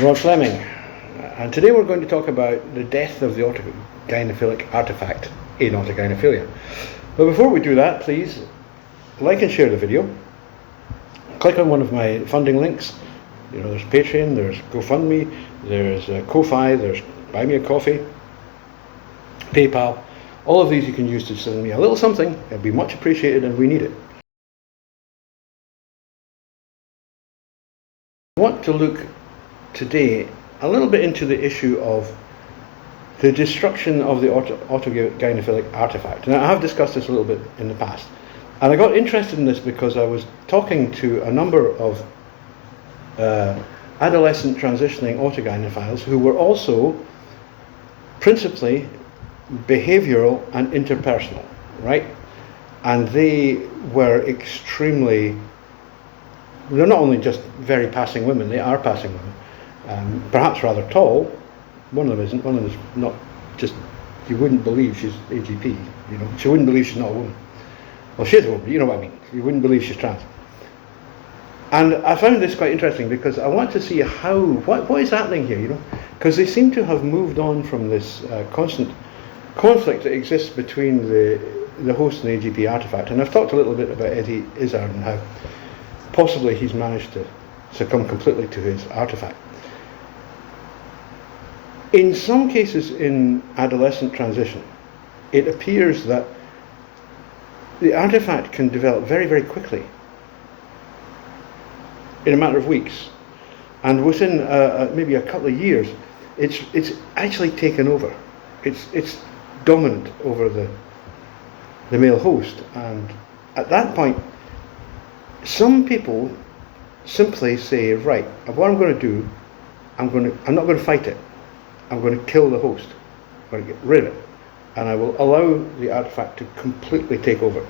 Rod Fleming, and today we're going to talk about the death of the autogynephilic artifact in Autogynephilia. But before we do that, please like and share the video. Click on one of my funding links. You know, there's Patreon, there's GoFundMe, there's Ko-Fi, there's Buy Me a Coffee, PayPal. All of these you can use to send me a little something. It'll be much appreciated and we need it. I want to look today a little bit into the issue of the destruction of the autogynephilic artifact. Now, I have discussed this a little bit in the past, and I got interested in this because I was talking to a number of adolescent transitioning autogynephiles who were also principally behavioral and interpersonal, right? And they were extremely, they're not only just very passing women, they are passing women. Perhaps rather tall. One of them isn't. One of them is not just, you wouldn't believe she's AGP, you know. She wouldn't believe she's not a woman. Well, she is a woman, you know what I mean. You wouldn't believe she's trans. And I found this quite interesting because I want to see how, what is happening here, you know. Because they seem to have moved on from this constant conflict that exists between the host and the AGP artifact. And I've talked a little bit about Eddie Izzard and how possibly he's managed to succumb completely to his artifact. In some cases in adolescent transition, it appears that the artifact can develop very, very quickly, in a matter of weeks. And within maybe a couple of years, it's actually taken over. It's dominant over the male host. And at that point, some people simply say, right, what I'm going to do, I'm not going to fight it. I'm going to kill the host. I'm going to get rid of it. And I will allow the artifact to completely take over.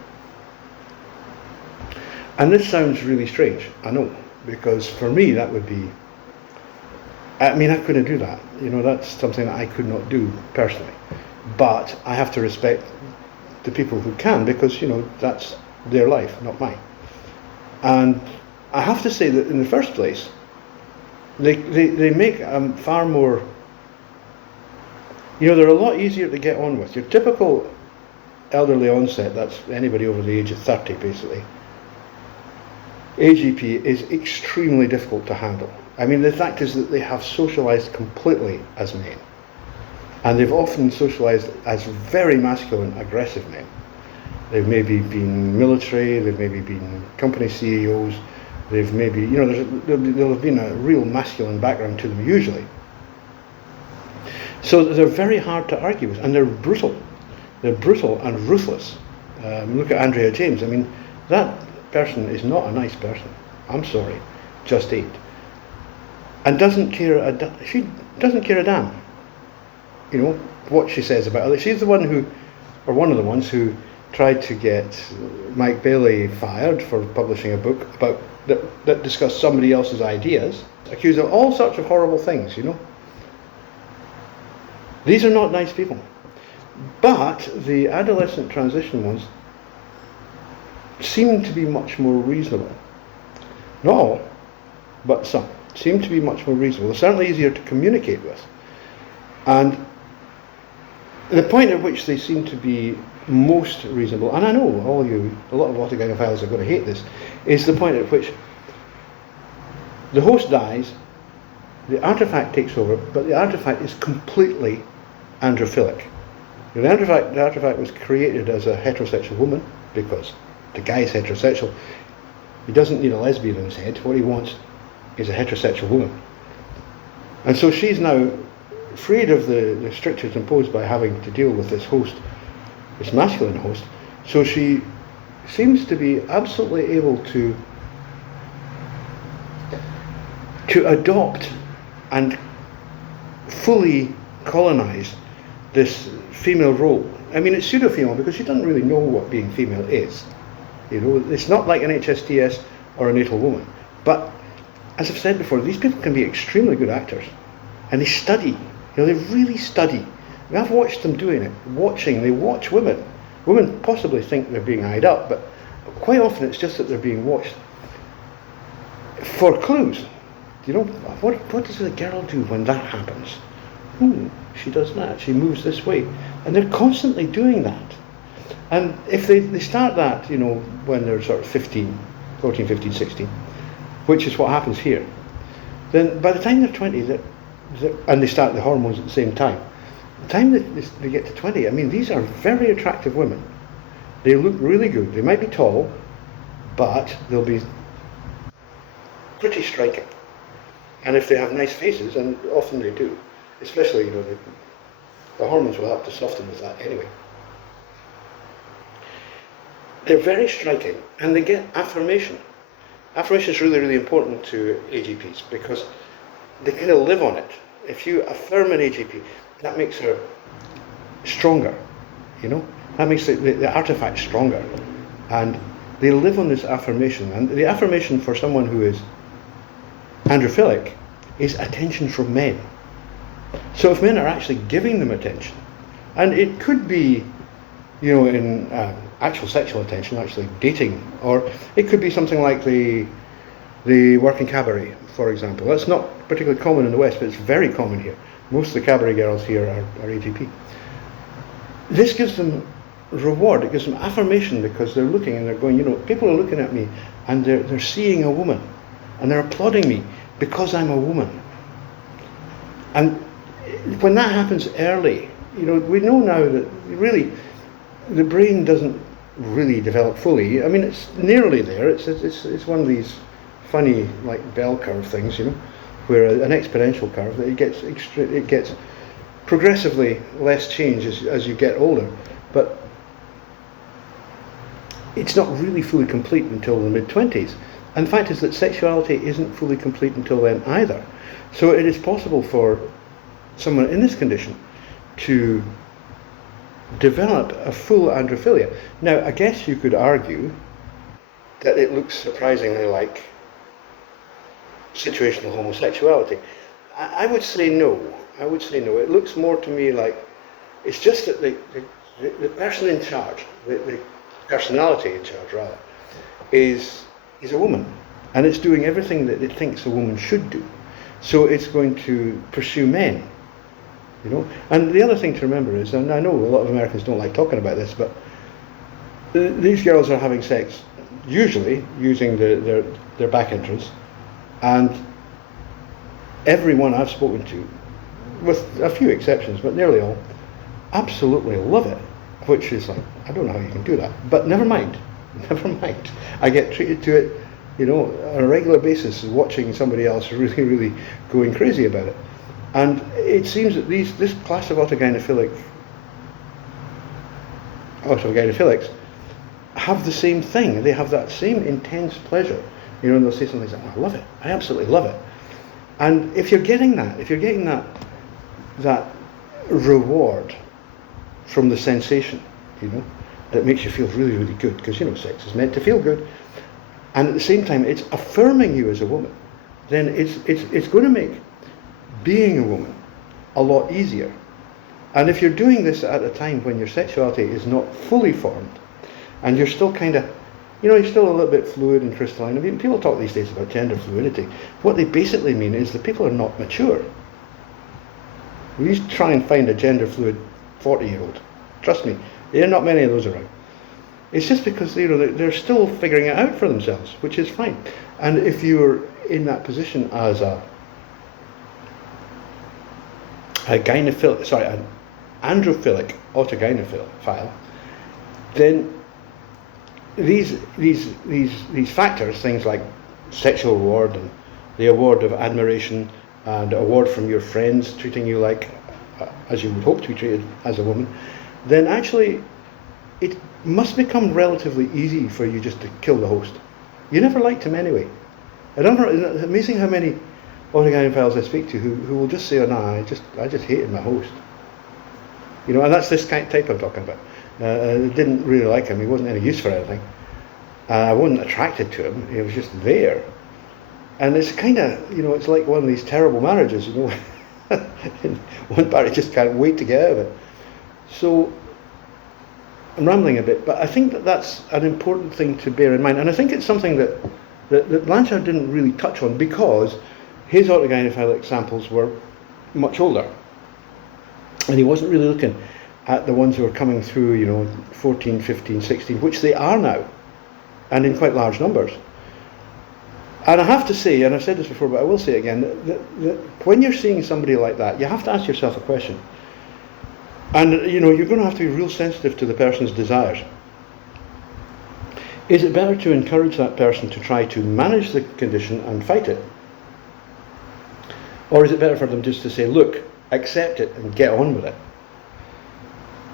And this sounds really strange, I know, because for me that would be, I mean, I couldn't do that. You know, that's something that I could not do personally. But I have to respect the people who can, because, you know, that's their life, not mine. And I have to say that in the first place, they make far more, you know, they're a lot easier to get on with. Your typical elderly onset, that's anybody over the age of 30 basically, AGP is extremely difficult to handle. I mean, the fact is that they have socialized completely as men. And they've often socialized as very masculine, aggressive men. They've maybe been military, they've maybe been company CEOs, they've maybe, you know, there'll have been a real masculine background to them usually. So they're very hard to argue with, and they're brutal. They're brutal and ruthless. Look at Andrea James. I mean, that person is not a nice person. I'm sorry, just ain't. And she doesn't care a damn. You know, what she says about others. She's the one who, or one of the ones who tried to get Mike Bailey fired for publishing a book about that discussed somebody else's ideas, accused of all sorts of horrible things, you know. These are not nice people. But the adolescent transition ones seem to be much more reasonable. Not all, but some seem to be much more reasonable. They're certainly easier to communicate with. And the point at which they seem to be most reasonable, and I know a lot of autogynephiles are going to hate this, is the point at which the host dies, the artifact takes over, but the artifact is completely androphilic. The artifact was created as a heterosexual woman because the guy is heterosexual. He doesn't need a lesbian in his head. What he wants is a heterosexual woman. And so she's now freed of the strictures imposed by having to deal with this host, this masculine host. So she seems to be absolutely able to adopt and fully colonize this female role. I mean, it's pseudo-female because she doesn't really know what being female is. You know, it's not like an HSTS or a natal woman. But as I've said before, these people can be extremely good actors, and they study. You know, they really study. I've watched them doing it. They watch women Women possibly think they're being eyed up, but quite often it's just that they're being watched for clues. What does the girl do when that happens? She does that, she moves this way. And they're constantly doing that. And if they start that, when they're sort of 14, 15, 16, which is what happens here, then by the time they're 20, and they start the hormones at the same time, the time they get to 20, these are very attractive women. They look really good. They might be tall, but they'll be pretty striking. And if they have nice faces, and often they do, especially, the hormones will help to soften with that anyway. They're very striking, and they get affirmation. Affirmation is really, really important to AGPs because they kind of live on it. If you affirm an AGP, that makes her stronger, That makes the artifact stronger. And they live on this affirmation. And the affirmation for someone who is androphilic is attention from men. So if men are actually giving them attention, and it could be, in actual sexual attention, actually dating, or it could be something like the working cabaret, for example. That's not particularly common in the West, but it's very common here. Most of the cabaret girls here are AGP. This gives them reward, it gives them affirmation, because they're looking and they're going, people are looking at me and they're seeing a woman and they're applauding me because I'm a woman. And when that happens early, we know now that really the brain doesn't really develop fully. It's nearly there. It's one of these funny like bell curve things, where an exponential curve, it gets progressively less change as you get older, but it's not really fully complete until the mid-20s. And the fact is that sexuality isn't fully complete until then either. So it is possible for someone in this condition to develop a full androphilia. Now, I guess you could argue that it looks surprisingly like situational homosexuality. I would say no. It looks more to me like it's just that the person in charge, the personality in charge rather, is a woman, and it's doing everything that it thinks a woman should do. So it's going to pursue men, And the other thing to remember is, and I know a lot of Americans don't like talking about this, but these girls are having sex usually using their back entrance, and everyone I've spoken to, with a few exceptions, but nearly all, absolutely love it, which is like, I don't know how you can do that, but never mind. I get treated to it, on a regular basis, watching somebody else really, really going crazy about it. And it seems that this class of autogynephilics have the same thing. They have that same intense pleasure. And they'll say something like, I love it. I absolutely love it. And if you're getting that reward from the sensation, that makes you feel really, really good, because sex is meant to feel good, and at the same time it's affirming you as a woman, then it's going to make being a woman a lot easier. And if you're doing this at a time when your sexuality is not fully formed, and you're still kind of, you're still a little bit fluid and crystalline. People talk these days about gender fluidity. What they basically mean is that people are not mature. You try and find a gender fluid 40-year-old. Trust me, there are not many of those around. It's just because they're still figuring it out for themselves, which is fine. And if you're in that position as an androphilic autogynephile, then these factors, things like sexual reward and the award of admiration and award from your friends treating you like as you would hope to be treated as a woman, then actually it must become relatively easy for you just to kill the host. You never liked him anyway. It's amazing how many autogynephiles I speak to who will just say, I just hated my host. And that's this kind of type I'm talking about. I didn't really like him. He wasn't any use for anything. I wasn't attracted to him. He was just there. And it's kind of, it's like one of these terrible marriages, One party just can't wait to get out of it. So I'm rambling a bit, but I think that that's an important thing to bear in mind, and I think it's something that Blanchard didn't really touch on because his autogynephilic samples were much older, and he wasn't really looking at the ones who were coming through, 14, 15, 16, which they are now, and in quite large numbers. And I have to say, and I've said this before, but I will say it again, that when you're seeing somebody like that, you have to ask yourself a question. And you're going to have to be real sensitive to the person's desires. Is it better to encourage that person to try to manage the condition and fight it? Or is it better for them just to say, look, accept it and get on with it?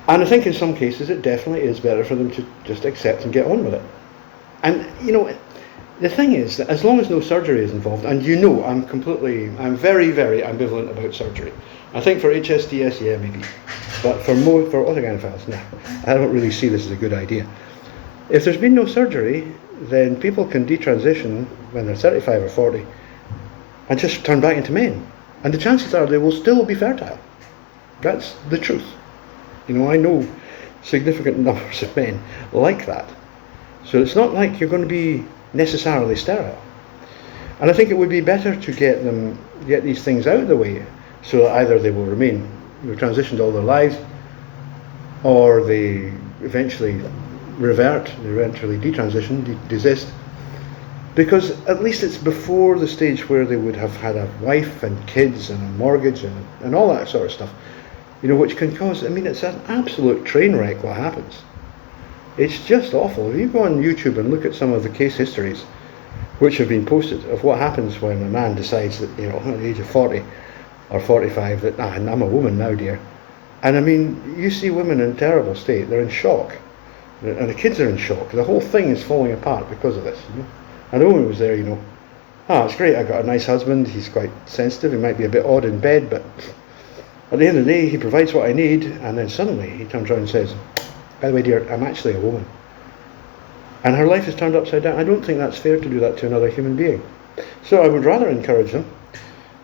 And I think in some cases it definitely is better for them to just accept and get on with it. And the thing is that as long as no surgery is involved, and I'm very, very ambivalent about surgery. I think for HSDS, yeah, maybe. But for autogynephiles, no. I don't really see this as a good idea. If there's been no surgery, then people can detransition when they're 35 or 40 and just turn back into men. And the chances are they will still be fertile. That's the truth. I know significant numbers of men like that. So it's not like you're going to be necessarily sterile. And I think it would be better to get these things out of the way so that either they will remain transitioned all their lives, or they eventually revert, they eventually detransition, desist, because at least it's before the stage where they would have had a wife and kids and a mortgage and all that sort of stuff, which can cause, it's an absolute train wreck what happens. It's just awful. If you go on YouTube and look at some of the case histories which have been posted of what happens when a man decides that, at the age of 40 or 45, that I'm a woman now, dear. And you see women in a terrible state. They're in shock. And the kids are in shock. The whole thing is falling apart because of this. And the woman was there, it's great, I got a nice husband, he's quite sensitive, he might be a bit odd in bed, but at the end of the day, he provides what I need. And then suddenly he turns around and says, by the way, dear, I'm actually a woman. And her life is turned upside down. I don't think that's fair to do that to another human being. So I would rather encourage them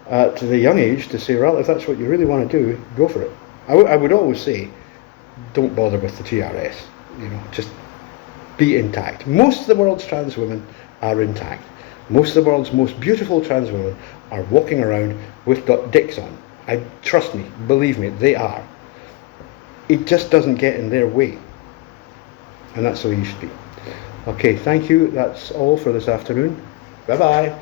to the young age to say, well, if that's what you really want to do, go for it. I would always say, don't bother with the TRS. Just be intact. Most of the world's trans women are intact. Most of the world's most beautiful trans women are walking around with dicks on. Trust me, believe me, they are. It just doesn't get in their way. And that's the way you should be. Okay, thank you. That's all for this afternoon. Bye-bye.